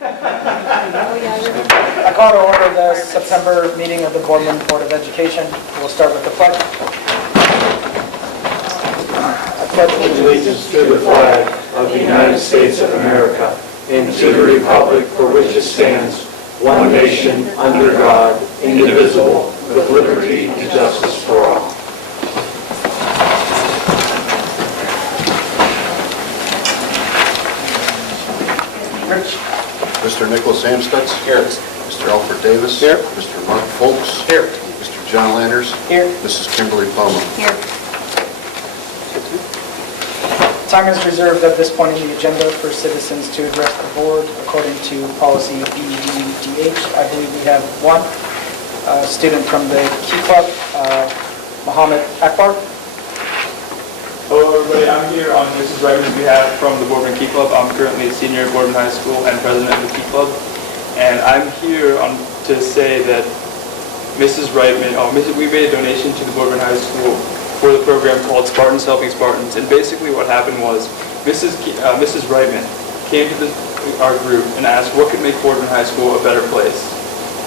I call to order the September meeting of the Boardman Board of Education. We'll start with the pledge. I pledge Allegiance to the flag of the United States of America and to the republic for which it stands, one nation, under God, indivisible, with liberty and justice for all. Rich. Mr. Nicholas Amstutz. Here. Mr. Alfred Davis. Here. Mr. Mark Folks. Here. Mr. John Landers. Here. Mrs. Kimberly Palmer. Here. Time is reserved at this point in the agenda for citizens to address the board according to policy BEDH. I believe we have one student from the Key Club, Mohammed Akbar. Hello everybody, I'm here on Mrs. Reitman's behalf from the Boardman Key Club. I'm currently a senior at Boardman High School and president of the Key Club. And I'm here to say that Mrs. Reitman, we made a donation to the Boardman High School for the program called Spartans Helping Spartans. And basically what happened was Mrs. Reitman came to our group and asked what could make Boardman High School a better place.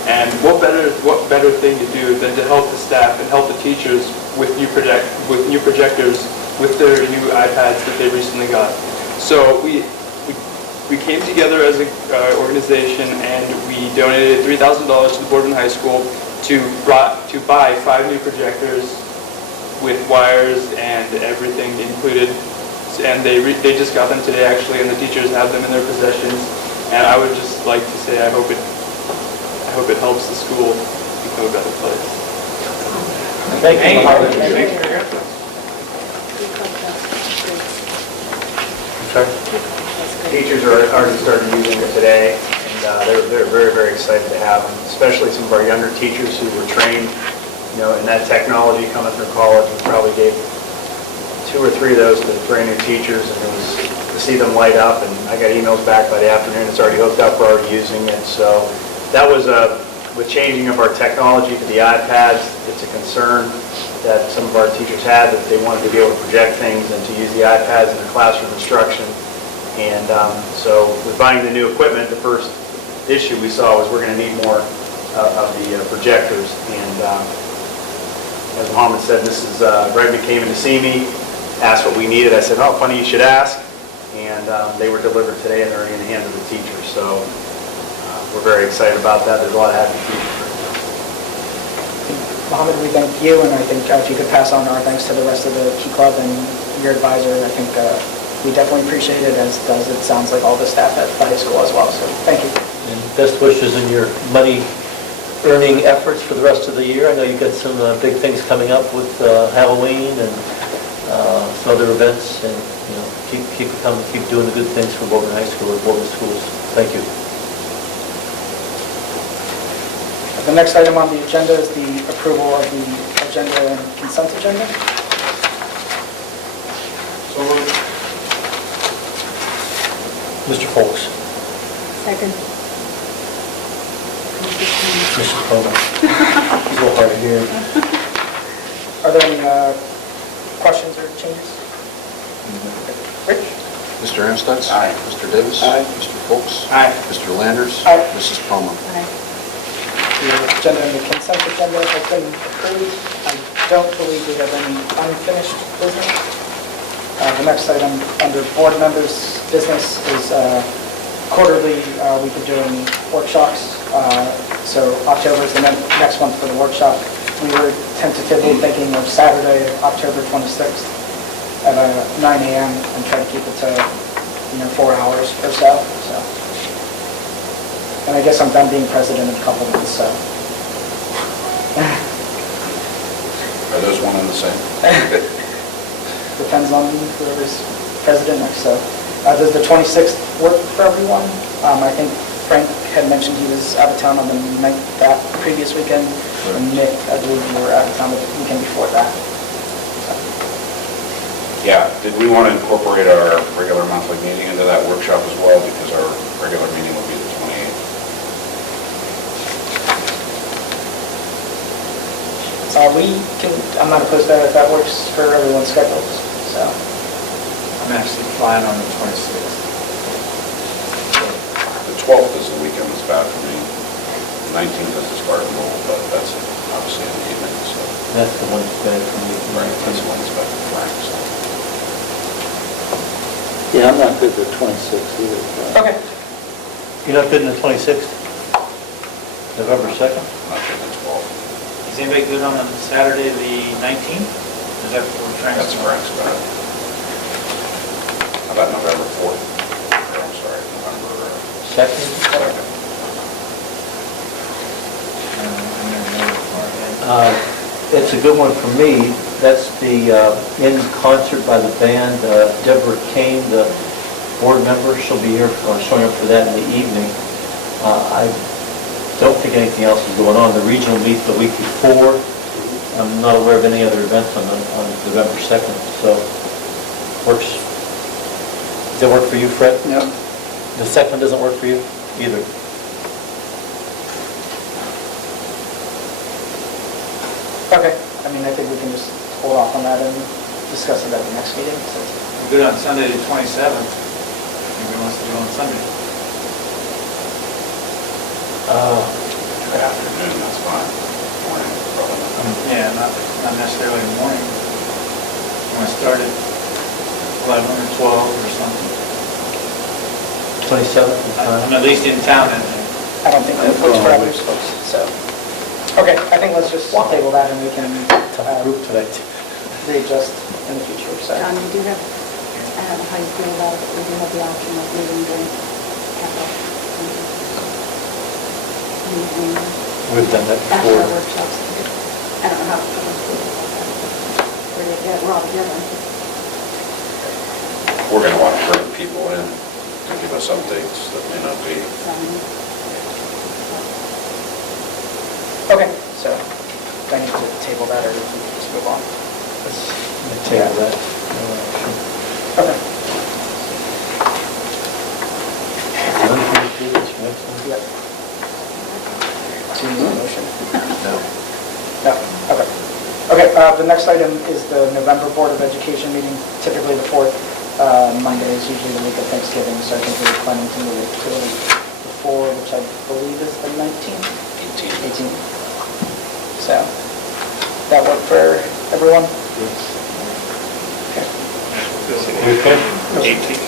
And what better thing to do than to help the staff and help the teachers with new projectors with their new iPads that they recently got. So we came together as an organization and we donated $3,000 to the Boardman High School to buy 5 new projectors with wires and everything included. And they just got them today actually, and the teachers have them in their possessions. And I would just like to say I hope it helps the school become a better place. Thank you. Teachers are already started using it today, and they're very, very excited to have them, especially some of our younger teachers who were trained, in that technology coming through college. We probably gave 2 or 3 of those to brand new teachers, and it was to see them light up. And I got emails back by the afternoon. It's already hooked up. We're already using it. So that was with changing of our technology to the iPads. It's a concern that some of our teachers had, that they wanted to be able to project things and to use the iPads in the classroom instruction. And so with buying the new equipment, the first issue we saw was we're going to need more of the projectors. And as Mohammed said, Mrs. Redman came in to see me, asked what we needed. I said, oh, funny you should ask. And they were delivered today and they're in the hands of the teachers. So we're very excited about that. There's a lot of happy teachers. Mohammed, we thank you, and I think if you could pass on our thanks to the rest of the Key Club and your advisor, I think we definitely appreciate it, as does it sounds like all the staff at the high school as well. So thank you. And best wishes in your money earning efforts for the rest of the year. I know you've got some big things coming up with Halloween and some other events, and keep doing the good things for Boardman High School and Boardman schools. Thank you. The next item on the agenda is the approval of the agenda and consent agenda. So moved. Mr. Folks. Second. Mrs. Palmer. It's a little hard to hear. Are there any questions or changes? Rich? Mr. Amstutz. Aye. Mr. Davis. Aye. Mr. Folks. Aye. Mr. Landers. Aye. Mrs. Palmer. The agenda and the consent agenda has been approved. I don't believe we have any unfinished business. The next item under board members' business is quarterly, we've been doing workshops. So October is the next one for the workshop. We were tentatively thinking of Saturday, October 26th at 9 a.m. and try to keep it to 4 hours or so. And I guess I'm done being president in a couple months, so. Are those one and the same? Depends on whoever's president next, so. Does the 26th work for everyone? I think Frank had mentioned he was out of town on the that previous weekend. And Nick, I believe you were out of town the weekend before that. Yeah, did we want to incorporate our regular monthly meeting into that workshop as well? Because our regular meeting will be the 28th. I'm not opposed to that if that works for everyone's schedules, so. I'm actually flying on the 26th. The 12th is the weekend that's bad for me. The 19th is the Spartan Bowl, but that's obviously in the evening, so. That's the one that's bad for me. Right, that's the one that's bad for Frank, so. Yeah, I'm not good with 26 either. Okay. You're not good in the 26th? November 2nd? Not sure the 12th. Is anybody good on Saturday, the 19th? Is that what we're trying to... That's Frank's bad. How about November 4th? Or, I'm sorry, November 2nd? 2nd. It's a good one for me. That's the in concert by the band. Deborah Kane, the board member, she'll be here showing up for that in the evening. I don't think anything else is going on. The regional meets the week before. I'm not aware of any other events on November 2nd, so works. Does that work for you, Fred? No. The 2nd doesn't work for you either? Okay, I mean, I think we can just hold off on that and discuss it at the next meeting. So. I'm good on Sunday, the 27th. Anybody wants to do on Sunday? Good afternoon, that's fine. Morning, probably not. Yeah, not necessarily in the morning. You want to start at 11 or 12 or something? 27th is I'm fine. at least in town and I don't think that works for others folks, so. Okay, I think let's just table that and we can Tough group tonight. readjust in the future, so. John, you do have, I don't know how you feel about it, but we do have the option of meeting during capital. We've done that After our before. workshops. I don't know how. We're all together. We're going to want to bring people in to give us updates that may not be. Okay, so do I need to table that or we can just move on? Let's table that. Okay. Unfinished business, next one. Yep. Do you need a motion? No. No, okay. Okay, the next item is the November Board of Education meeting, typically the fourth Monday is usually the week of Thanksgiving, so I think we're planning to move it to before, which I believe is the 19th? 18th. So, that work for everyone? Okay. Okay. 18th.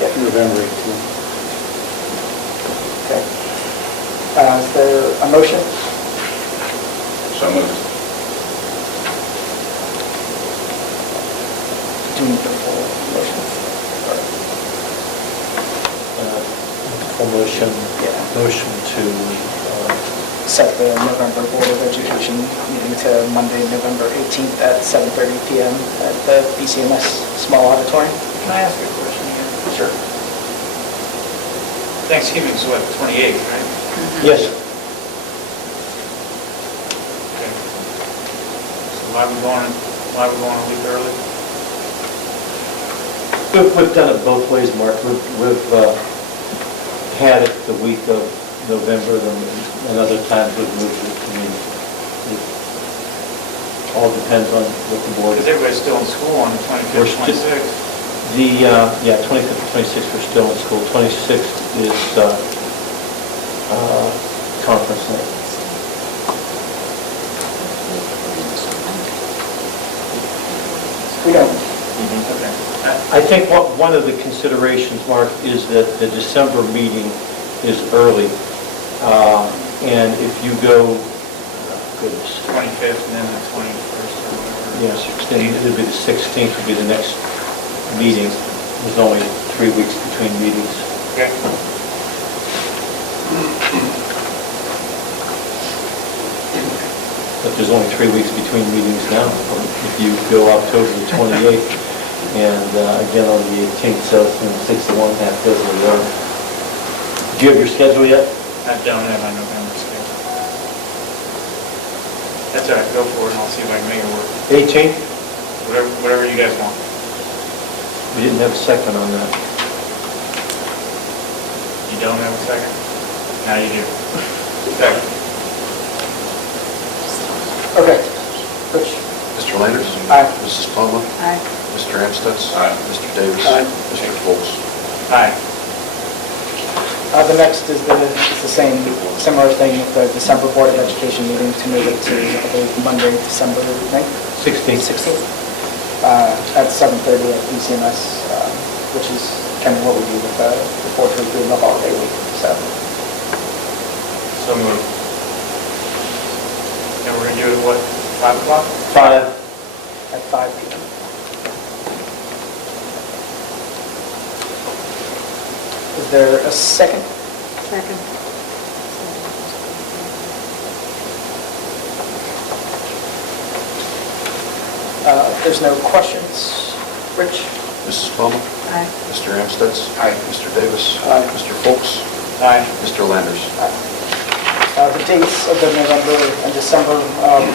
Yep. November 18th. Okay. Is there a motion? So moved. Do we need the full motion? Full motion, Yeah. motion to, Set the November Board of Education meeting to Monday, November 18th at 7:30 PM at the BCMS Small Auditorium. Can I ask you a question here? Sure. Thanksgiving's what, 28th, right? yes, Okay. So why are we going a week early? we've done it both ways, Mark. We've had it the week of November, and other times we've moved it. I mean, it all depends on what the board. Because everybody's still in school on the 25th, 26th. Yeah, 25th and 26th are still in school. 26th is conference night. We don't. Okay. I think one of the considerations, Mark, is that the December meeting is early. And if you go, goodness, 25th and then the 21st or whatever. yes, then it'll be the 16th will be the next meeting. There's only 3 weeks between meetings. Okay. But there's only 3 weeks between meetings now. If you go October the 28th and again on the 18th, so it's from 6 to 1, half dozen of those. Do you have your schedule yet? I don't have my November schedule. That's all right, go for it and I'll see if I can make it work. 18th? Whatever you guys want. We didn't have a second on that. You don't have a second? Now you do. Second. Okay. Rich? Mr. Landers? Aye. Mrs. Plummer? Aye. Mr. Amstutz? Aye. Mr. Davis? Aye. Mr. Foltz? Aye. The next is the same, similar thing with the December Board of Education meeting to move it to, I believe, Monday, December 9th? 16th. At 7:30 at DCMS, which is kind of what we do with the 4th week and the holiday week, so. So moved. And we're going to do it, what, 5 o'clock? 5. At 5 p.m. Is there a second? Second. There's no questions. Rich? Mrs. Plummer? Aye. Mr. Amstutz? Aye. Mr. Davis? Aye. Mr. Folks? Aye. Mr. Landers? The dates of the November and December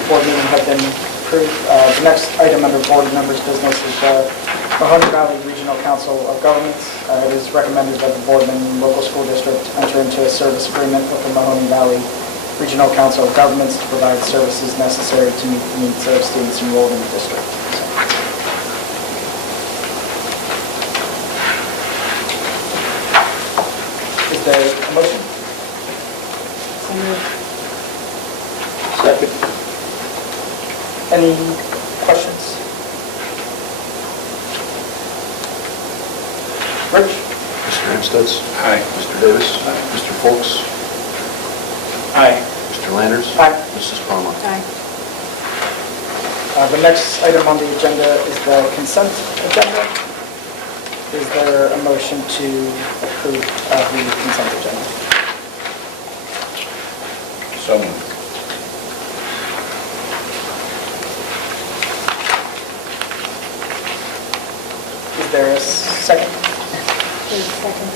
board meeting have been approved. The next item under board members' business is the Mahoney Valley Regional Council of Governments. It is recommended that the Boardman Local School District enter into a service agreement with the Mahoney Valley Regional Council of Governments to provide services necessary to meet the needs of students enrolled in the district. Is there a motion? So moved. Second. Any questions? Rich? Mr. Amstutz? Aye. Mr. Davis? Aye. Mr. Folks? Aye. Mr. Landers? Aye. Mrs. Plummer? Aye. The next item on the agenda is the consent agenda. Is there a motion to approve the consent agenda? So moved. Is there a second? Please, second.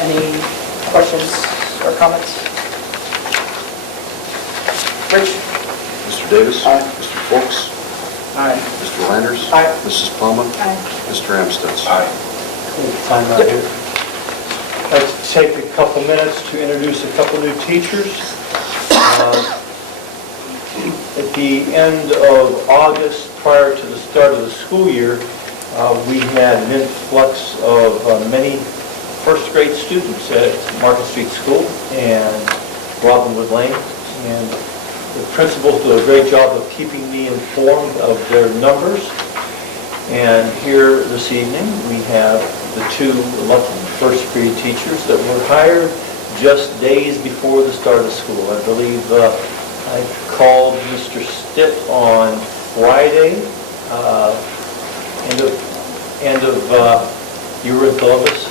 Any questions or comments? Rich? Mr. Davis? Aye. Mr. Folks? Aye. Mr. Landers? Aye. Mrs. Plummer? Aye. Mr. Amstutz? Aye. Time out here. I'd like to take a couple minutes to introduce a couple new teachers. At the end of August, prior to the start of the school year, we had an influx of many first grade students at Market Street School and Robinwood Lane. And the principals do a great job of keeping me informed of their numbers. And here this evening, we have the two elected first grade teachers that were hired just days before the start of school. I believe I called Mr. Stitt on Friday, end of you were in Columbus?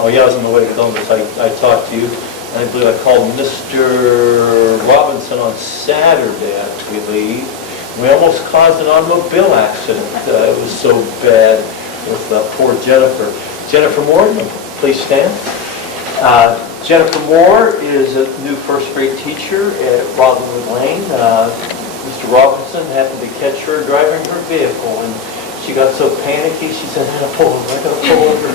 Oh yeah, I was on the way to Columbus. I talked to you. And I believe I called Mr. Robinson on Saturday, I believe. We almost caused an automobile accident. It was so bad with poor Jennifer. Jennifer Moore, please stand. Jennifer Moore is a new first grade teacher at Robinwood Lane. Mr. Robinson happened to catch her driving her vehicle, and she got so panicky, she said, I gotta pull over.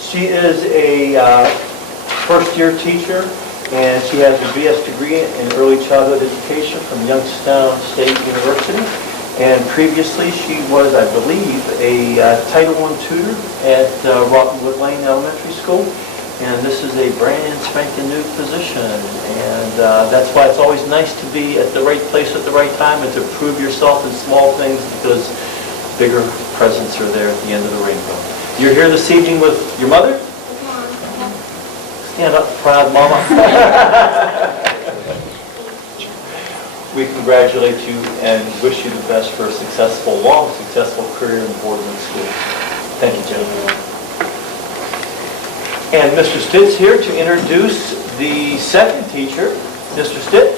She is a first-year teacher, and she has a BS degree in early childhood education from Youngstown State University. And previously, she was, I believe, a Title I tutor at Robinwood Lane Elementary School. And this is a brand spanking new position. And that's why it's always nice to be at the right place at the right time and to prove yourself in small things, because bigger presents are there at the end of the rainbow. You're here this evening with your mother? Stand up, proud mama. We congratulate you and wish you the best for a successful, long, successful career in Boardman School. Thank you, gentlemen. And Mr. Stitt's here to introduce the second teacher. Mr. Stitt?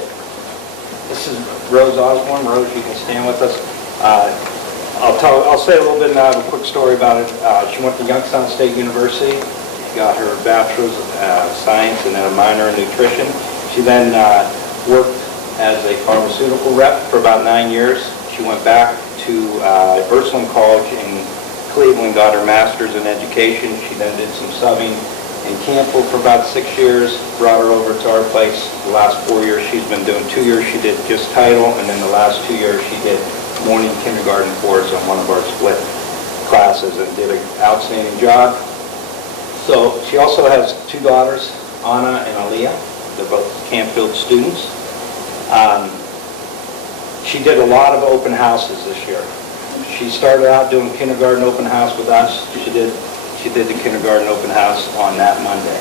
This is Rose Osborne. Rose, you can stand with us. I'll say a little bit now, a quick story about it. She went to Youngstown State University, got her bachelor's of science and then a minor in nutrition. She then worked as a pharmaceutical rep for about 9 years. She went back to Ursuline College in Cleveland, got her master's in education. She then did some subbing in Campbell for about 6 years, brought her over to our place. The last 4 years she's been doing. 2 years she did just title, and then the last 2 years she did morning kindergarten for us on one of our split classes and did an outstanding job. So she also has 2 daughters, Anna and Aliyah. They're both Campfield students. She did a lot of open houses this year. She started out doing kindergarten open house with us. She did the kindergarten open house on that Monday.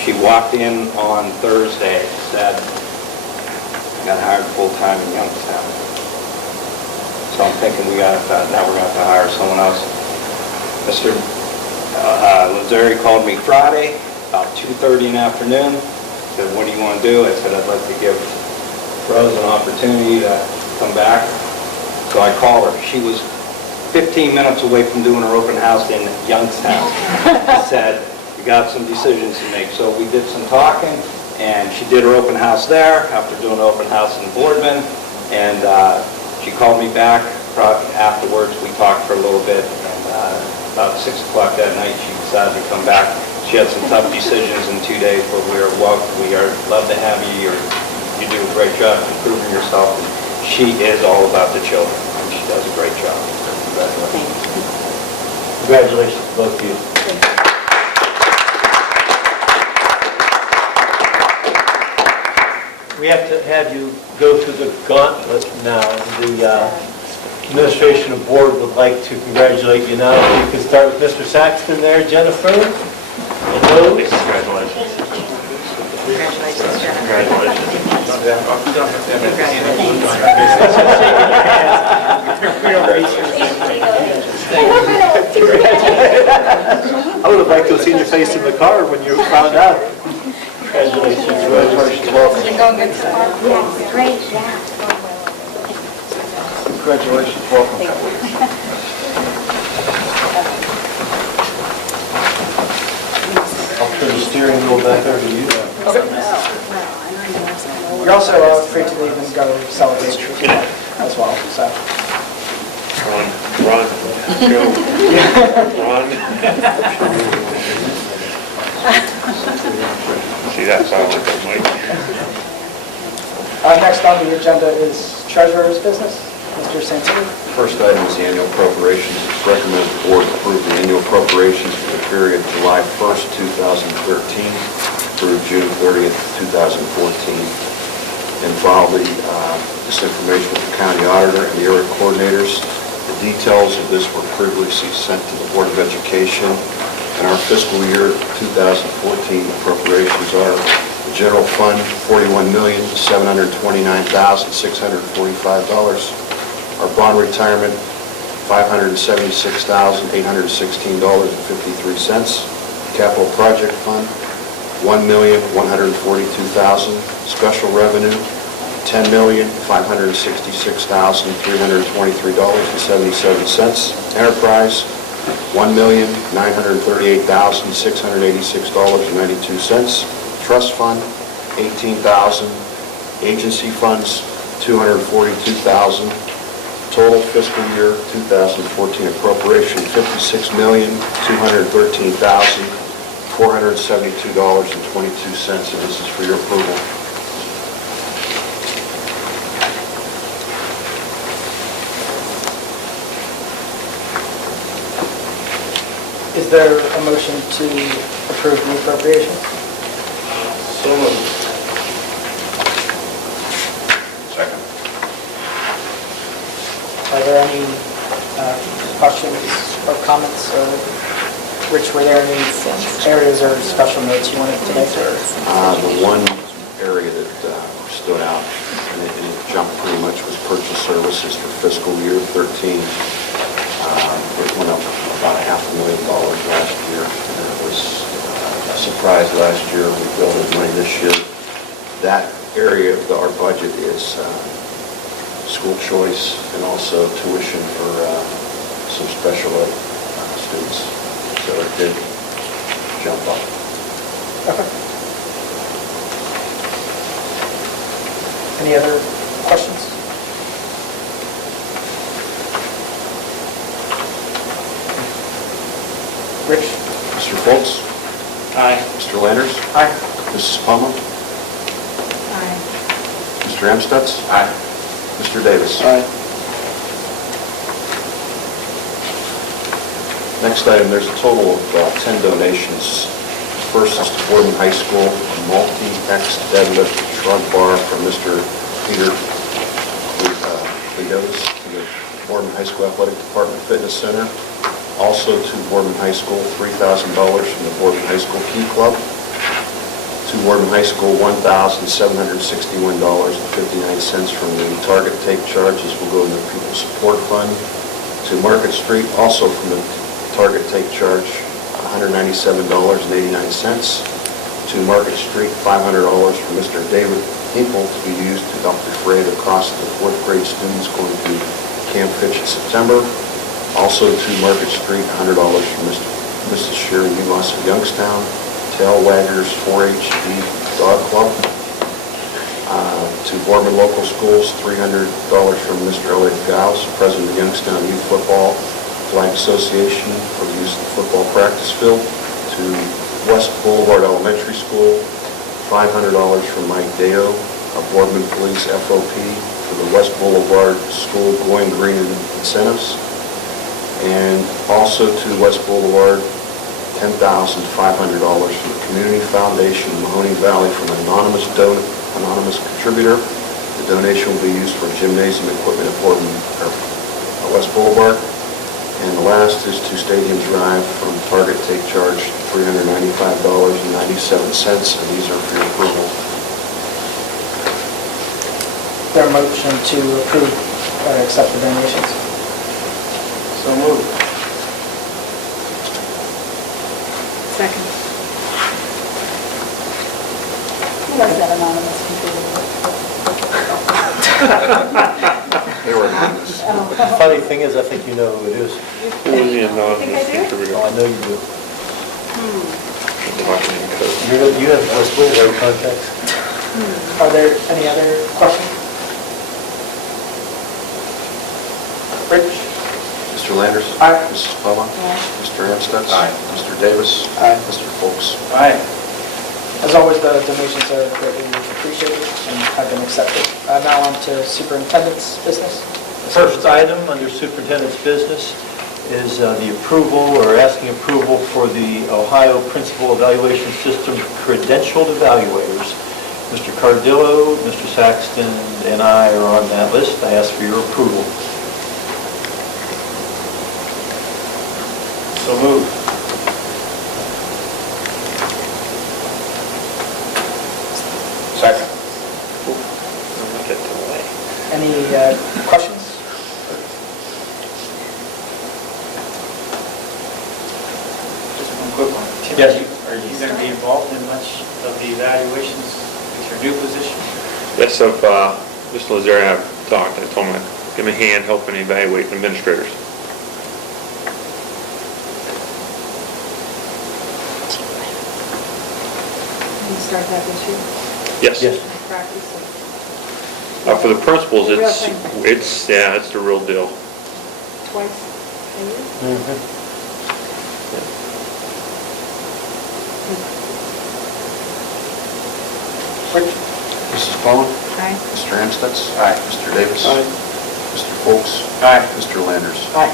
She walked in on Thursday, said, I got hired full-time in Youngstown. So I'm thinking now we're going to have to hire someone else. Mr. Lazari called me Friday, about 2:30 in the afternoon, said, what do you want to do? I said, I'd like to give Rose an opportunity to come back. So I called her. She was 15 minutes away from doing her open house in Youngstown. I said, we got some decisions to make. So we did some talking, and she did her open house there after doing an open house in Boardman. And she called me back afterwards. We talked for a little bit, and about 6 o'clock that night, she decided to come back. She had some tough decisions in 2 days, but we are love to have you. You do a great job improving yourself. She is all about the children, and she does a great job. Congratulations. Congratulations to both of you. We have to have you go through the gauntlet now. The administration and board would like to congratulate you now. You can start with Mr. Saxton there, Jennifer, and Rose. Congratulations. Congratulations, Jennifer. Congratulations. I would have liked to have seen your face in the car when you found out. Congratulations. Welcome. You're going good so far? Yes, great, yeah. Congratulations. Welcome. I'll turn the steering wheel back over to you. You're also free to leave and go celebrate if you like as well, so. Run, go, run. See, that's how it goes, Mike. Next on the agenda is treasurer's business. Mr. Santini. First item is the annual appropriations. It's recommended the board approve the annual appropriations for the period July 1st, 2013 through June 30th, 2014. And file this information with the county auditor and the area coordinators. The details of this were previously sent to the Board of Education. And our fiscal year 2014 appropriations are the general fund, $41,729,645. Our bond retirement, $576,816.53. Capital project fund, $1,142,000. Special revenue, $10,566,323.77. Enterprise, $1,938,686.92. Trust fund, $18,000. Agency funds, $242,000. Total fiscal year 2014 appropriation, $56,213,472.22, and this is for your approval. Is there a motion to approve the appropriations? So moved. Second. Are there any questions or comments, or Rich, were there any areas or special notes you wanted to make? The one area that stood out, and it jumped pretty much, was purchase services for fiscal year 13. It went up about $500,000 last year, and it was a surprise last year. We built as money this year. That area of our budget is school choice and also tuition for some special ed students. So it did jump up. Okay. Any other questions? Rich? Mr. Foltz? Aye. Mr. Landers? Aye. Mrs. Palmer? Aye. Mr. Amstutz? Aye. Mr. Davis? Aye. Next item, there's a total of 10 donations. First is to Boardman High School, a multi-X deadlift shrug bar from Mr. Peter Ledotis to the Boardman High School Athletic Department Fitness Center. Also to Boardman High School, $3,000 from the Boardman High School Key Club. To Boardman High School, $1,761.59 from the Target Take Charges will go into the Pupil Support Fund. To Market Street, also from the Target Take Charge, $197.89. To Market Street, $500 from Mr. David Hinkle to be used to help defray the cost of the 4th grade students going to Camp Fitch in September. Also to Market Street, $100 from Mrs. Sharon Ulas of Youngstown. Tail Waggers 4-H-D Dog Club. To Boardman Local Schools, $300 from Mr. Elliot Giles, President of Youngstown Youth Football Flag Association for the use of the football practice field. To West Boulevard Elementary School, $500 from Mike Deo of Boardman Police FOP for the West Boulevard School Going Green incentives. And also to West Boulevard, $10,500 from the Community Foundation of Mahoney Valley from an anonymous contributor. The donation will be used for gymnasium equipment at West Boulevard. And the last is to Stadium Drive from Target Take Charge, $395.97, and these are for your approval. Is there a motion to approve or accept the donations? So moved. Second. Who was that anonymous computer? They were anonymous. The funny thing is, I think you know who it is. Who was the anonymous contributor? Oh, I know you do. You have West Boulevard contacts. Are there any other questions? Rich? Mr. Landers? Aye. Mrs. Plummer? Aye. Mr. Amstutz? Aye. Mr. Davis? Aye. Mr. Folks? Aye. As always, the donations are greatly appreciated and have been accepted. Now on to superintendent's business. First item under superintendent's business is the approval or asking approval for the Ohio Principal Evaluation System credentialed evaluators. Mr. Cardillo, Mr. Saxton, and I are on that list. I ask for your approval. So moved. Second. Any questions? Just one quick one. Tim, Yes. Are you going to be involved in much of the evaluations with your new position? Yes, Mr. Lazare, I've talked, I told him I'd give him a hand helping evaluate administrators. You start that this year? Yes. Yes. Practice For the principals, Real it's thing. it's the real deal. twice a year? Rich? Mrs. Plummer? Aye. Mr. Amstutz? Aye. Mr. Davis? Aye. Mr. Folks? Aye. Mr. Landers? Aye.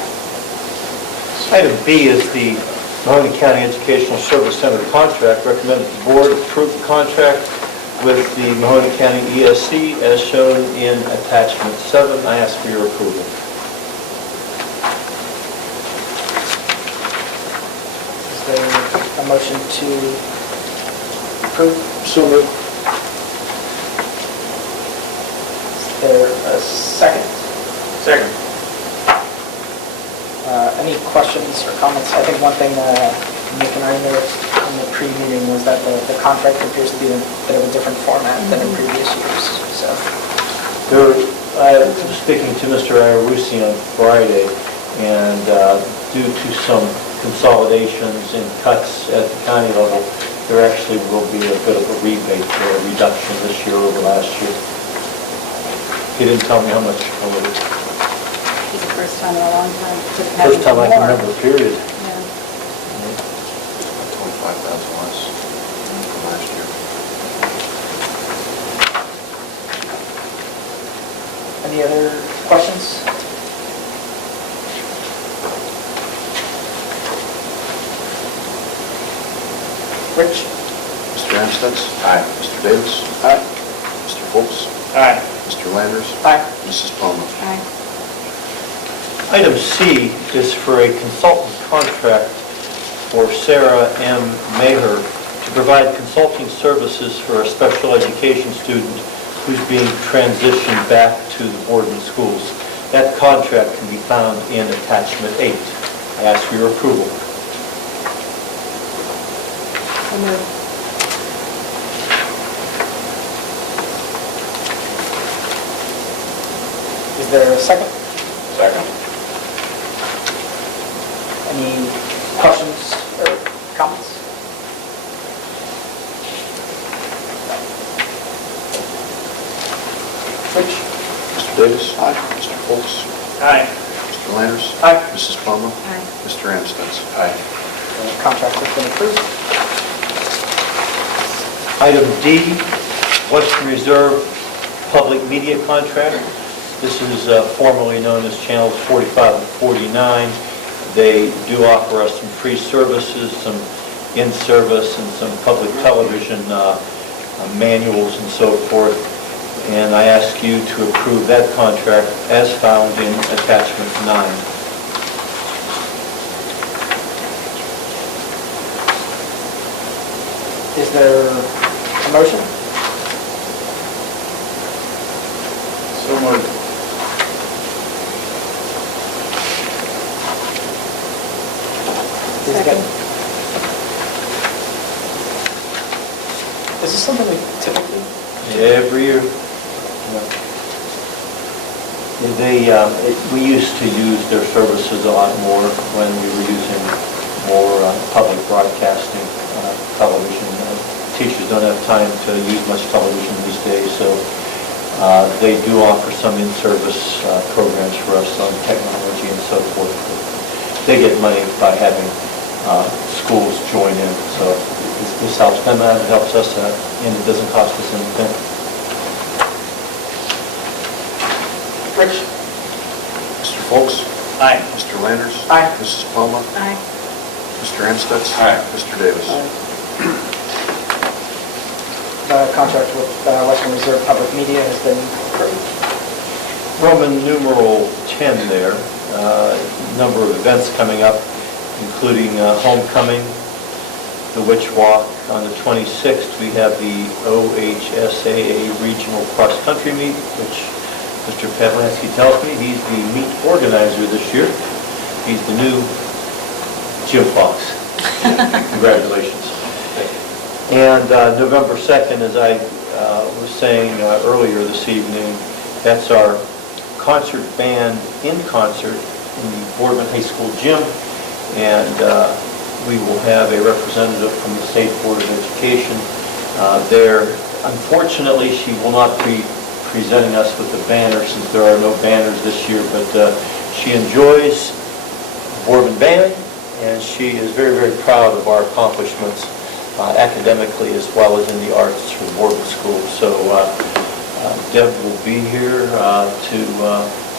Item B is the Mahoney County Educational Service Center contract. Recommend that the board approve the contract with the Mahoney County ESC as shown in attachment 7. I ask for your approval. Is there a motion to approve? So moved. Is there a second? Second. Any questions or comments? I think one thing Nick and I noticed in the pre-meeting was that the contract appears to be in a bit of a different format than in previous years, so. I was speaking to Mr. Iarussi on Friday, and due to some consolidations and cuts at the county level, there actually will be a bit of a rebate or a reduction this year over last year. He didn't tell me how much. It's the first time in a long time. First time I can remember, period. Yeah. 25,000 less from last year. Any other questions? Rich? Mr. Amstutz? Aye. Mr. Davis? Aye. Mr. Foltz? Aye. Mr. Landers? Aye. Mrs. Palmer? Aye. Item C is for a consultant contract for Sarah M. Maher to provide consulting services for a special education student who's being transitioned back to the Boardman schools. That contract can be found in attachment 8. I ask for your approval. So moved. Is there a second? Second. Any questions or comments? Rich? Mr. Davis? Aye. Mr. Foltz? Aye. Mr. Landers? Aye. Mrs. Palmer? Aye. Mr. Amstutz? Aye. The contract has been approved. Item D, Western Reserve Public Media Contract. This is formerly known as Channels 45 and 49. They do offer us some free services, some in-service and some public television manuals and so forth. And I ask you to approve that contract as found in attachment 9. Is there a motion? So moved. Second. Is this something we typically? Every year. We used to use their services a lot more when we were using more public broadcasting television. Teachers don't have time to use much television these days, so they do offer some in-service programs for us on technology and so forth. They get money by having schools join in, so this helps them out, it helps us out, and it doesn't cost us anything. Rich? Mr. Foltz? Aye. Mr. Landers? Aye. Mrs. Palmer? Aye. Mr. Amstutz? Aye. Mr. Davis? The contract with Western Reserve Public Media has been approved. Roman numeral 10 there, number of events coming up, including homecoming, the Witch Walk. On the 26th, we have the OHSAA Regional Cross Country Meet, which Mr. Petlansky tells me he's the meet organizer this year. He's the new Jim Fox. Congratulations. And November 2nd, as I was saying earlier this evening, that's our concert band in concert in the Boardman High School gym. And we will have a representative from the State Board of Education there. Unfortunately, she will not be presenting us with the banner since there are no banners this year, but she enjoys the Boardman band, and she is very, very proud of our accomplishments academically as well as in the arts for the Boardman School. So Deb will be here to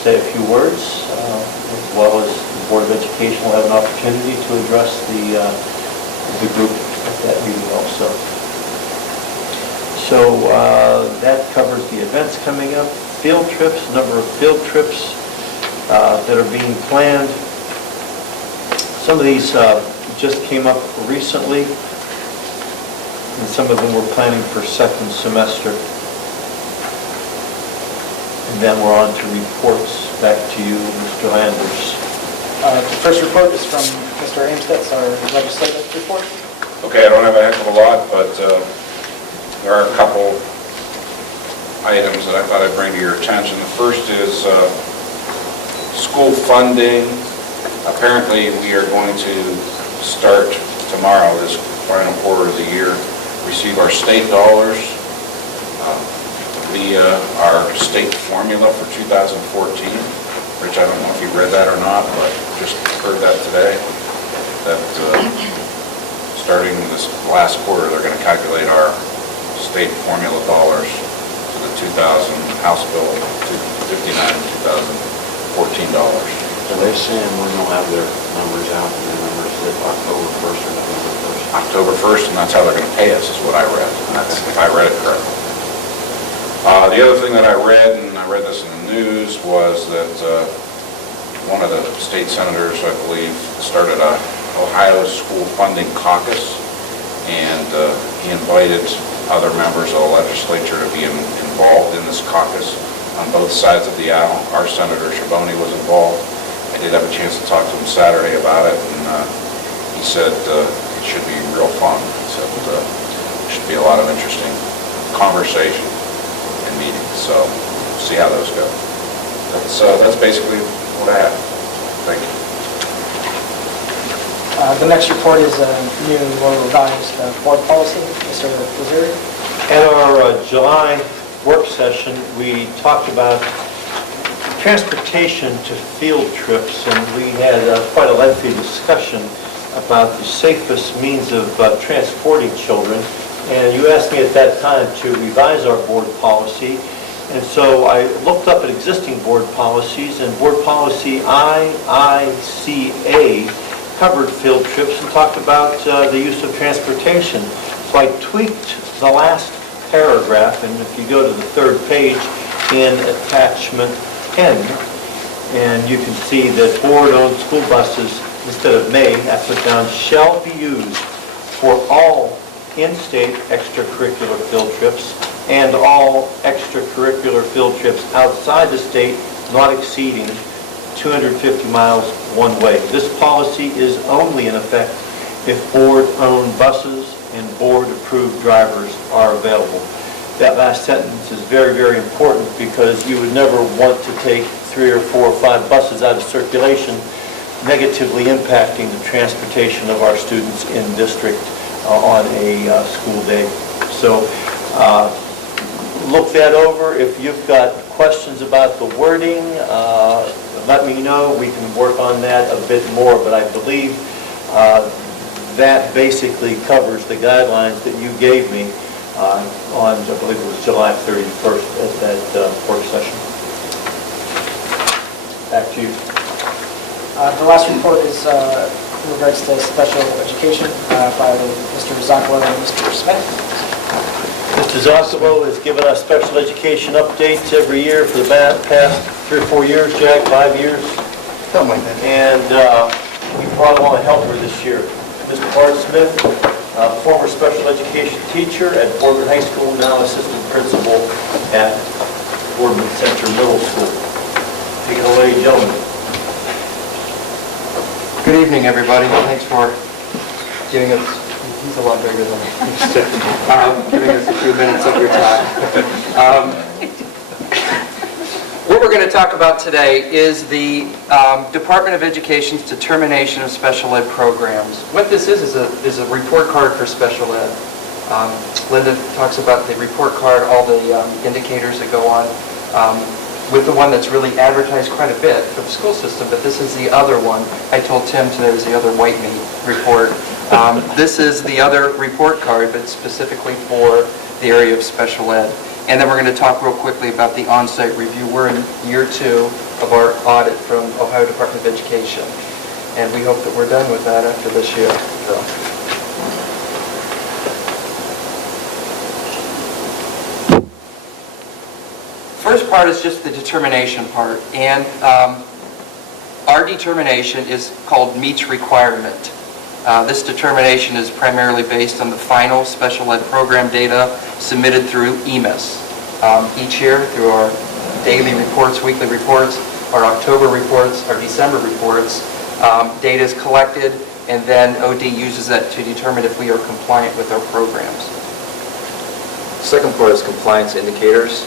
say a few words, as well as the Board of Education will have an opportunity to address the group at that meeting also. So that covers the events coming up, field trips, number of field trips that are being planned. Some of these just came up recently, and some of them we're planning for second semester. And then we're on to reports. Back to you, Mr. Landers. The first report is from Mr. Amstutz, our legislative report. Okay, I don't have a heck of a lot, but there are a couple items that I thought I'd bring to your attention. The first is school funding. Apparently, we are going to start tomorrow, this final quarter of the year, receive our state dollars via our state formula for 2014. Rich, I don't know if you read that or not, but just heard that today, that starting this last quarter, they're going to calculate our state formula dollars to the 2000 House Bill 59, 2014 dollars. Are they saying when they'll have their numbers out, and their numbers October 1st or November 1st? October 1st, and that's how they're going to pay us, is what I read. And that's, if I read it correctly. The other thing that I read, and I read this in the news, was that one of the state senators, I believe, started a Ohio school funding caucus, and he invited other members of the legislature to be involved in this caucus on both sides of the aisle. Our Senator Schiavone was involved. I did have a chance to talk to him Saturday about it, and he said it should be real fun. So it should be a lot of interesting conversation and meetings. So see how those go. That's basically what I have. Thank you. The next report is a new or revised board policy. Mr. Lazeri. At our July work session, we talked about transportation to field trips, and we had quite a lengthy discussion about the safest means of transporting children. And you asked me at that time to revise our board policy. And so I looked up at existing board policies, and board policy IICA covered field trips and talked about the use of transportation. So I tweaked the last paragraph, and if you go to the third page in attachment 10, and you can see that board-owned school buses, instead of may, I put down shall be used for all in-state extracurricular field trips and all extracurricular field trips outside the state not exceeding 250 miles one way. This policy is only in effect if board-owned buses and board-approved drivers are available. That last sentence is very, very important because you would never want to take 3 or 4 or 5 buses out of circulation, negatively impacting the transportation of our students in district on a school day. So look that over. If you've got questions about the wording, let me know. We can work on that a bit more, but I believe that basically covers the guidelines that you gave me on, I believe it was July 31st at that work session. Back to you. The last report is in regards to special education by Mr. Zoccolo and Mr. Smith. Mr. Zoccolo has given us special education updates every year for the past 3 or 4 years, Jack, 5 years. Something like that. And we brought along a helper this year. Mr. Bart Smith, former special education teacher at Boardman High School, now assistant principal at Boardman Center Middle School. Take it away, gentlemen. Good evening, everybody. Thanks for giving us, he's a lot bigger than me, giving us a few minutes of your time. What we're going to talk about today is the Department of Education's determination of special ed programs. What this is a report card for special ed. Linda talks about the report card, all the indicators that go on, with the one that's really advertised quite a bit for the school system, but this is the other one. I told Tim today it was the other white meat report. This is the other report card, but specifically for the area of special ed. And then we're going to talk real quickly about the on-site review. We're in year 2 of our audit from Ohio Department of Education. And we hope that we're done with that after this year. So. First part is just the determination part. And our determination is called meets requirement. This determination is primarily based on the final special ed program data submitted through EMIS. Each year, through our daily reports, weekly reports, our October reports, our December reports, data is collected, and then OD uses that to determine if we are compliant with our programs. The second part is compliance indicators.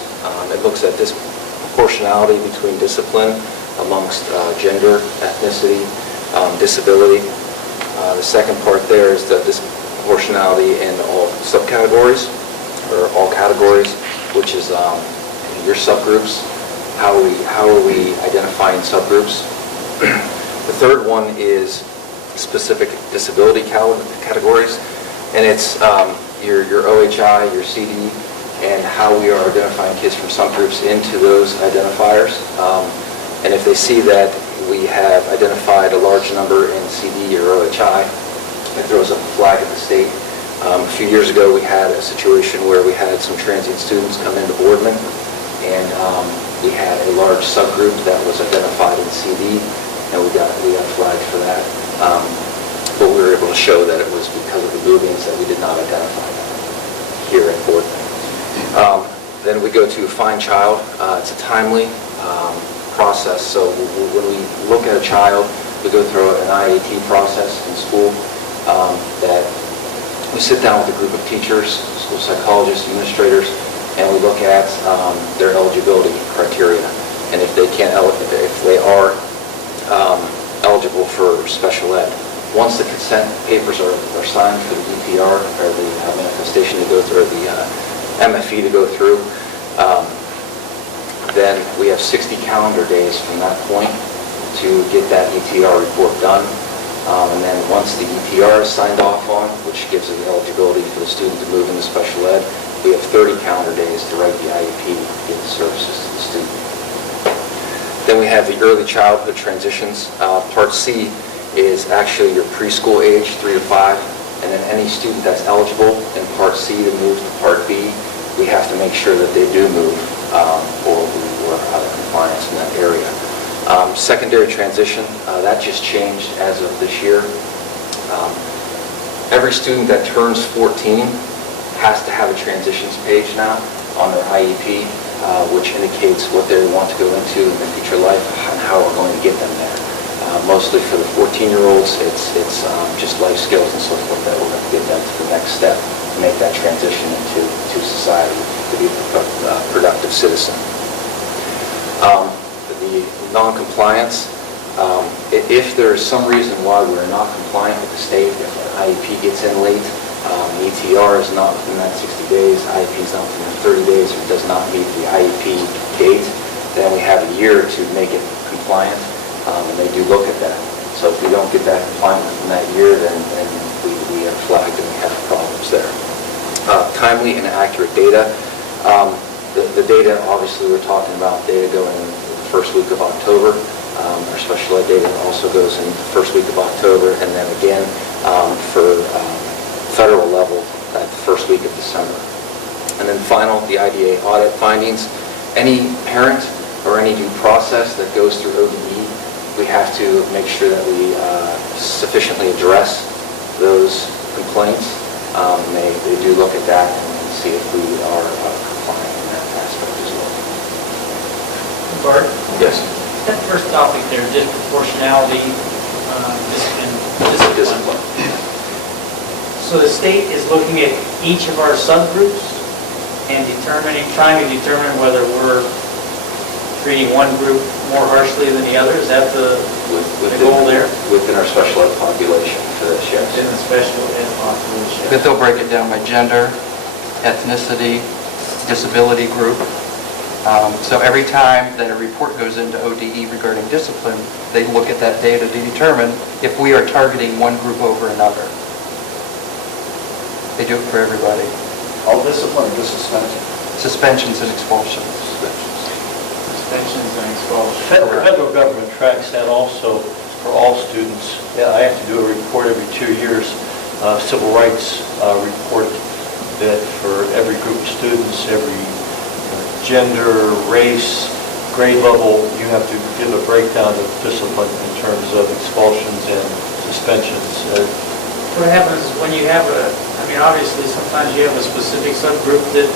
It looks at this proportionality between discipline amongst gender, ethnicity, disability. The second part there is the disproportionality in all subcategories, or all categories, which is your subgroups. How are we identifying subgroups? The third one is specific disability categories, and it's your OHI, your CD, and how we are identifying kids from subgroups into those identifiers. And if they see that we have identified a large number in CD or OHI, It throws up a flag at the state. A few years ago, we had a situation where we had some transient students come into Boardman, and we had a large subgroup that was identified in CD, and we got flagged for that. But we were able to show that it was because of the movings that we did not identify here at Boardman. Then we go to Find Child. It's a timely process. So when we look at a child, we go through an IAT process in school that we sit down with a group of teachers, school psychologists, administrators, and we look at their eligibility criteria. And if they are eligible for special ed. Once the consent papers are signed for the DPR, or the manifestation to go through, or the MFE to go through, then we have 60 calendar days from that point to get that ETR report done. And then once the ETR is signed off on, which gives us the eligibility for the student to move into special ed, we have 30 calendar days to write the IEP to give the services to the student. Then we have the early childhood transitions. Part C is actually your preschool age, 3 to 5, and then any student that's eligible in Part C to move to Part B, we have to make sure that they do move, or we are out of compliance in that area. Secondary transition, that just changed as of this year. Every student that turns 14 has to have a transitions page now on their IEP, which indicates what they want to go into in their future life and how we're going to get them there. Mostly for the 14-year-olds, it's just life skills and so forth that we're going to get them to the next step to make that transition into society, to be a productive citizen. The non-compliance, if there is some reason why we're not compliant with the state, if an IEP gets in late, ETR is not within that 60 days, IEP is not within 30 days, or does not meet the IEP date, then we have a year to make it compliant. And they do look at that. So if we don't get that compliant within that year, then we are flagged and we have problems there. Timely and accurate data. The data, obviously, we're talking about data going in the first week of October. Our special ed data also goes in the first week of October, and then again for federal level at the first week of December. And then final, the IDA audit findings. Any parent or any due process that goes through ODE, we have to make sure that we sufficiently address those complaints. They do look at that and see if we are compliant in that aspect as well. Bart? Yes. That first topic there, disproportionality, discipline. So the state is looking at each of our subgroups and trying to determine whether we're treating one group more harshly than the other? Is that the goal there? Within our special ed population for this, yes. Within the special ed population. But they'll break it down by gender, ethnicity, disability group. So every time that a report goes into ODE regarding discipline, they look at that data to determine if we are targeting one group over another. They do it for everybody. All discipline or just suspension? Suspensions and expulsions. Suspensions and expulsions. Federal government tracks that also for all students. Yeah, I have to do a report every 2 years, civil rights report that for every group of students, every gender, race, grade level, you have to give a breakdown of discipline in terms of expulsions and suspensions. What happens when you have obviously sometimes you have a specific subgroup that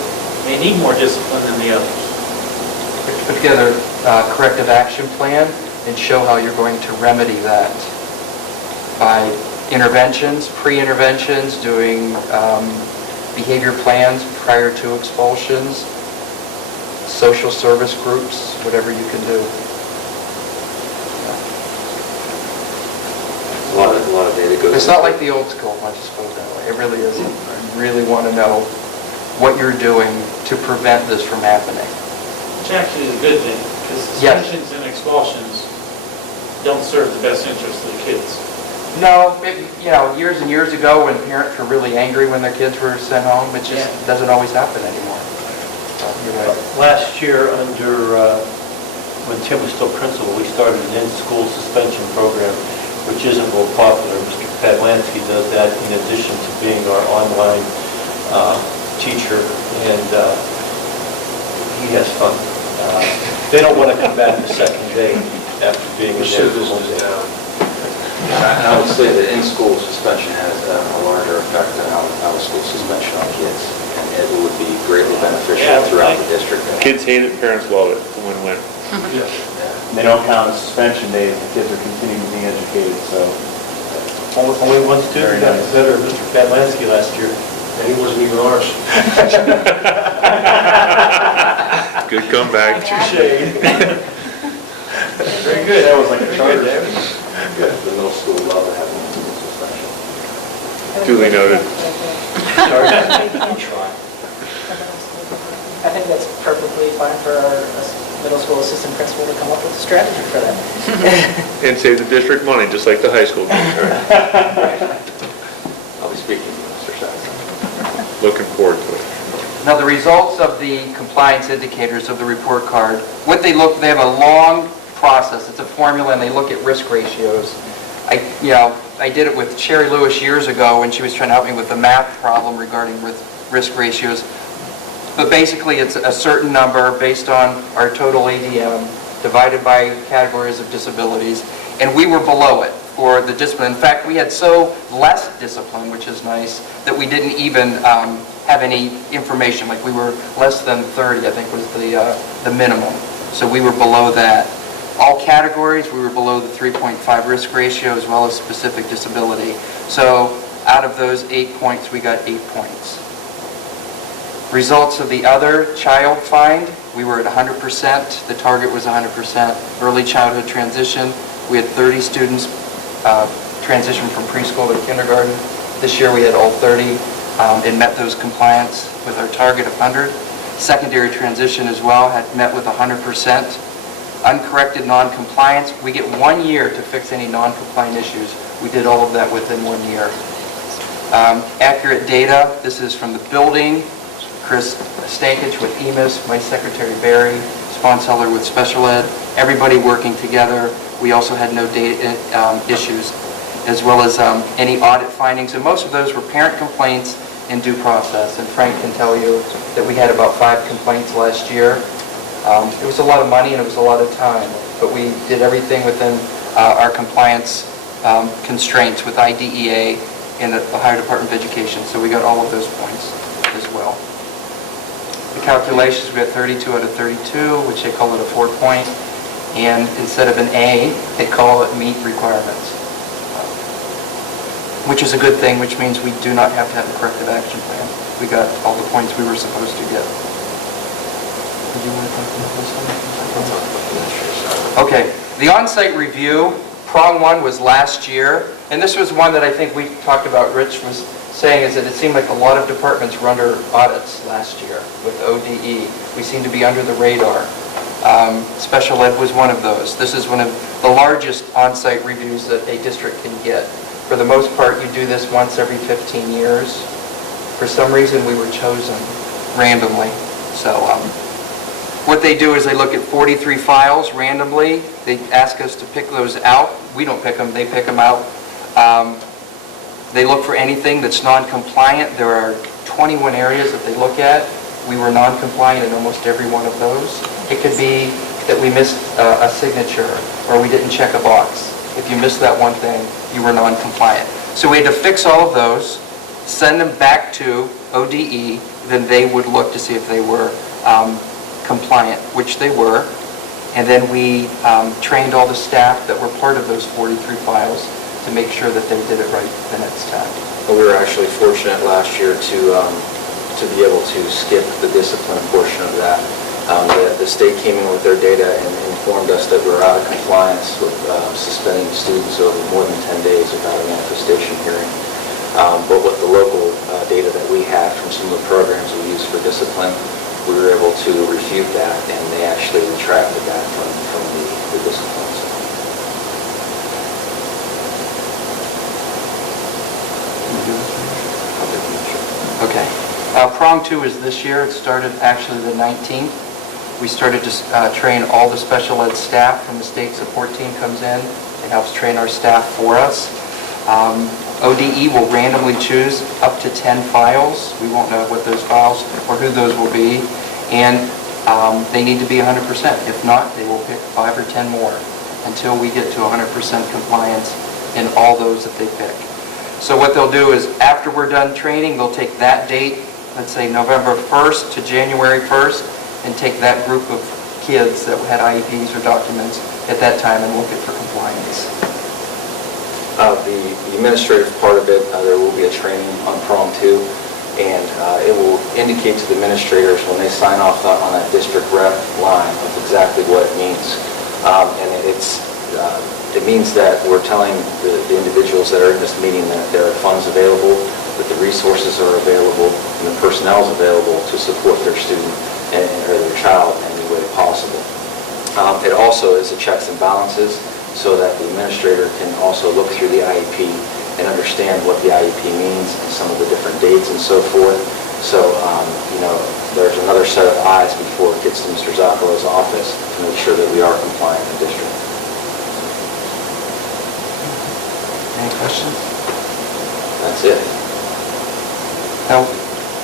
may need more discipline than the others. Put together a corrective action plan and show how you're going to remedy that by interventions, pre-interventions, doing behavior plans prior to expulsions, social service groups, whatever you can do. A lot of data goes. It's not like the old school, I just put it that way. It really isn't. You really want to know what you're doing to prevent this from happening. Which actually is a good thing, because suspensions and expulsions don't serve the best interest of the kids. No, years and years ago when parents were really angry when their kids were sent home, it just doesn't always happen anymore. You're right. Last year, when Tim was still principal, we started an in-school suspension program, which isn't real popular. Mr. Pat Lansky does that in addition to being our online teacher, and he has fun. They don't want to come back the second day after being in there for 1 day. And I would say that in-school suspension has a larger effect than out-of-school suspension on kids, and it would be greatly beneficial throughout the district. Kids hate it, parents love it. It's a win-win. And they don't count as suspension days, the kids are continuing to be educated, so. Only one student got considered Mr. Pat Lansky last year, and he wasn't even ours. Good comeback. Touche. Very good, that was like a charter. The middle school love to have in-school suspension. Duly noted. I think that's perfectly fine for our middle school assistant principal to come up with a strategy for that. And save the district money, just like the high school did. I'll be speaking to Mr. Saxon. Looking forward to it. Now, the results of the compliance indicators of the report card, what they have a long process. It's a formula, and they look at risk ratios. I did it with Sherry Lewis years ago when she was trying to help me with the math problem regarding risk ratios. But basically, it's a certain number based on our total ADM divided by categories of disabilities, and we were below it for the discipline. In fact, we had so less discipline, which is nice, that we didn't even have any information. Like, we were less than 30, I think was the minimum. So we were below that. All categories, we were below the 3.5 risk ratio as well as specific disability. So out of those 8 points, we got 8 points. Results of the other child find, we were at 100%. The target was 100%. Early childhood transition, we had 30 students transition from preschool to kindergarten. This year we had all 30 and met those compliance with our target of 100. Secondary transition as well had met with 100%. Uncorrected non-compliance, we get 1 year to fix any non-compliant issues. We did all of that within 1 year. Accurate data, this is from the building, Chris Stankage with EMIS, my secretary Barry, Sponseller with special ed, everybody working together. We also had no data issues, as well as any audit findings, and most of those were parent complaints in due process. And Frank can tell you that we had about 5 complaints last year. It was a lot of money and it was a lot of time, but we did everything within our compliance constraints with IDEA and the Ohio Department of Education, so we got all of those points as well. The calculations, we got 32 out of 32, which they call it a 4-point, and instead of an A, they call it meet requirements, which is a good thing, which means we do not have to have a corrective action plan. We got all the points we were supposed to get. Okay, the on-site review, prong 1 was last year, and this was one that I think we talked about, Rich was saying, is that it seemed like a lot of departments were under audits last year with ODE. We seemed to be under the radar. Special ed was one of those. This is one of the largest on-site reviews that a district can get. For the most part, you do this once every 15 years. For some reason, we were chosen randomly. So what they do is they look at 43 files randomly. They ask us to pick those out. We don't pick them, they pick them out. They look for anything that's non-compliant. There are 21 areas that they look at. We were non-compliant in almost every one of those. It could be that we missed a signature or we didn't check a box. If you missed that one thing, you were non-compliant. So we had to fix all of those, send them back to ODE, then they would look to see if they were compliant, which they were. And then we trained all the staff that were part of those 43 files to make sure that they did it right the next time. We were actually fortunate last year to be able to skip the discipline portion of that. The state came in with their data and informed us that we're out of compliance with suspending students over more than 10 days without a manifestation hearing. But with the local data that we have from some of the programs we use for discipline, we were able to refute that, and they actually retracted that from the discipline. Okay. Prong 2 is this year. It started actually the 19th. We started to train all the special ed staff, and the state support team comes in and helps train our staff for us. ODE will randomly choose up to 10 files. We won't know what those files or who those will be. And they need to be 100%. If not, they will pick 5 or 10 more until we get to 100% compliance in all those that they pick. So what they'll do is after we're done training, they'll take that date, let's say November 1st to January 1st, and take that group of kids that had IEPs or documents at that time and look at for compliance. The administrative part of it, there will be a training on prong 2, and it will indicate to the administrators when they sign off on that district rep line of exactly what it means. And it means that we're telling the individuals that are in this meeting that there are funds available, that the resources are available, and the personnel is available to support their student or their child in any way possible. It also is a checks and balances so that the administrator can also look through the IEP and understand what the IEP means and some of the different dates and so forth. So, there's another set of eyes before it gets to Mr. Zappala's office to make sure that we are compliant in the district. Any questions? That's it. Now,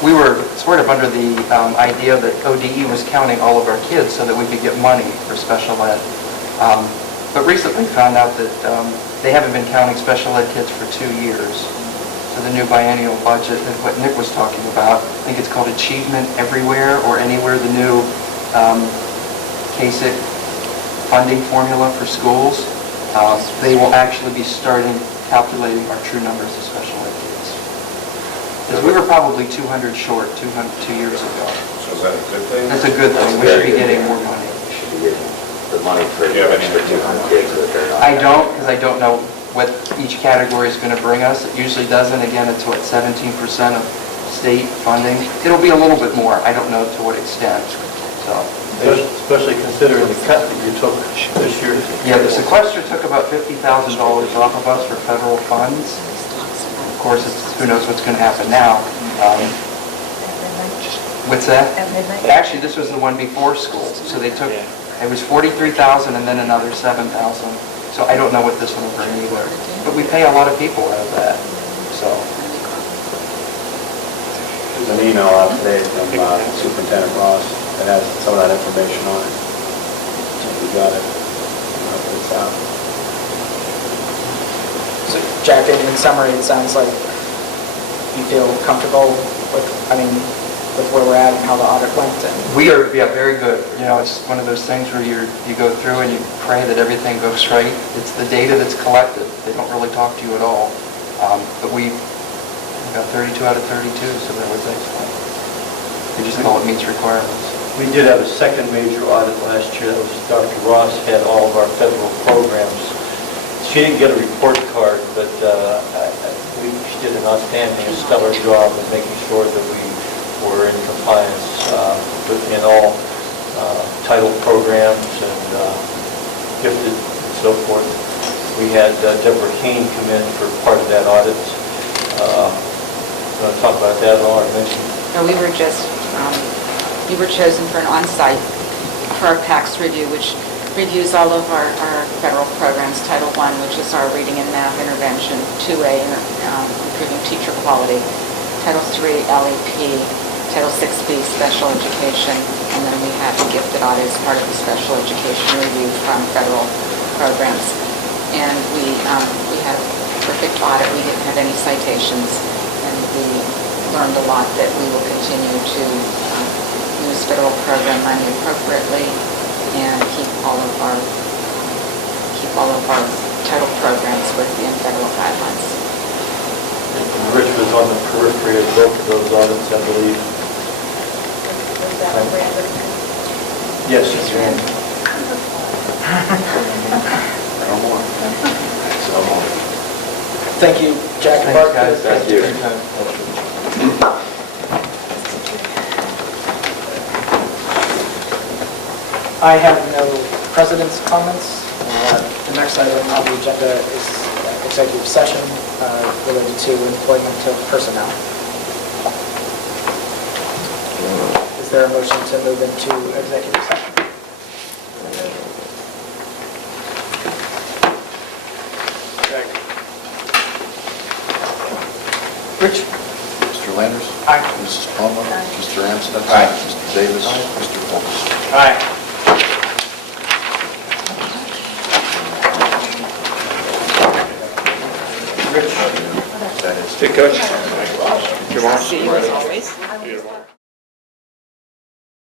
we were sort of under the idea that ODE was counting all of our kids so that we could get money for special ed. But recently found out that they haven't been counting special ed kids for 2 years. So the new biennial budget, and what Nick was talking about, I think it's called Achievement Everywhere or Anywhere, the new CASIC funding formula for schools. They will actually be starting calculating our true numbers of special ed kids. Because we were probably 200 short 2 years ago. So is that a good thing? That's a good thing. We should be getting more money. We should be getting the money for the extra 200 kids that they're not. I don't, because I don't know what each category is going to bring us. It usually doesn't. Again, it's what, 17% of state funding. It'll be a little bit more. I don't know to what extent. So, Especially considering the cut that you took this year. yeah, the sequester took about $50,000 off of us for federal funds. Of course, who knows what's going to happen now. What's that? Actually, this was the one before school. So they took, it was $43,000 and then another $7,000. So I don't know what this one will bring either. But we pay a lot of people out of that. So. There's an email out today from Superintendent Ross that has some of that information on it. If you got it, it's out. So Jack, in summary, it sounds like you feel comfortable with, with where we're at and how the audit went. And We are, yeah, very good. It's one of those things where you go through and you pray that everything goes right. It's the data that's collected. They don't really talk to you at all. But we got 32 out of 32, so that was excellent. We just call it meets requirements. We did have a second major audit last year. That was Dr. Ross had all of our federal programs. She didn't get a report card, but she did an outstanding, stellar job of making sure that we were in compliance in all title programs and gifted and so forth. We had Deborah Kane come in for part of that audit. Want to talk about that at all? No, we were chosen for an on-site for our PACS review, which reviews all of our federal programs. Title I, which is our reading and math intervention, 2A, improving teacher quality, Title III, LEP, Title 6B, special education, and then we had the gifted audit as part of the special education review from federal programs. And we had a perfect audit. We didn't have any citations, and we learned a lot that we will continue to use federal program money appropriately and keep all of our title programs within federal guidelines. Rich was on the periphery of both of those audits, I believe. Yes, it's Randy. No more. So more. thank you, Jack and Mark. Thanks, guys. Thank you. I have no president's comments. The next item on the agenda is executive session related to employment of personnel. Is there a motion to move into executive session? Rich? Mr. Landers? Aye. Mrs. Palmer? Mr. Amstutz? Aye. Mr. Davis? Mr. Foltz? Aye. That is. Hey, Coach. Come on. See you as always.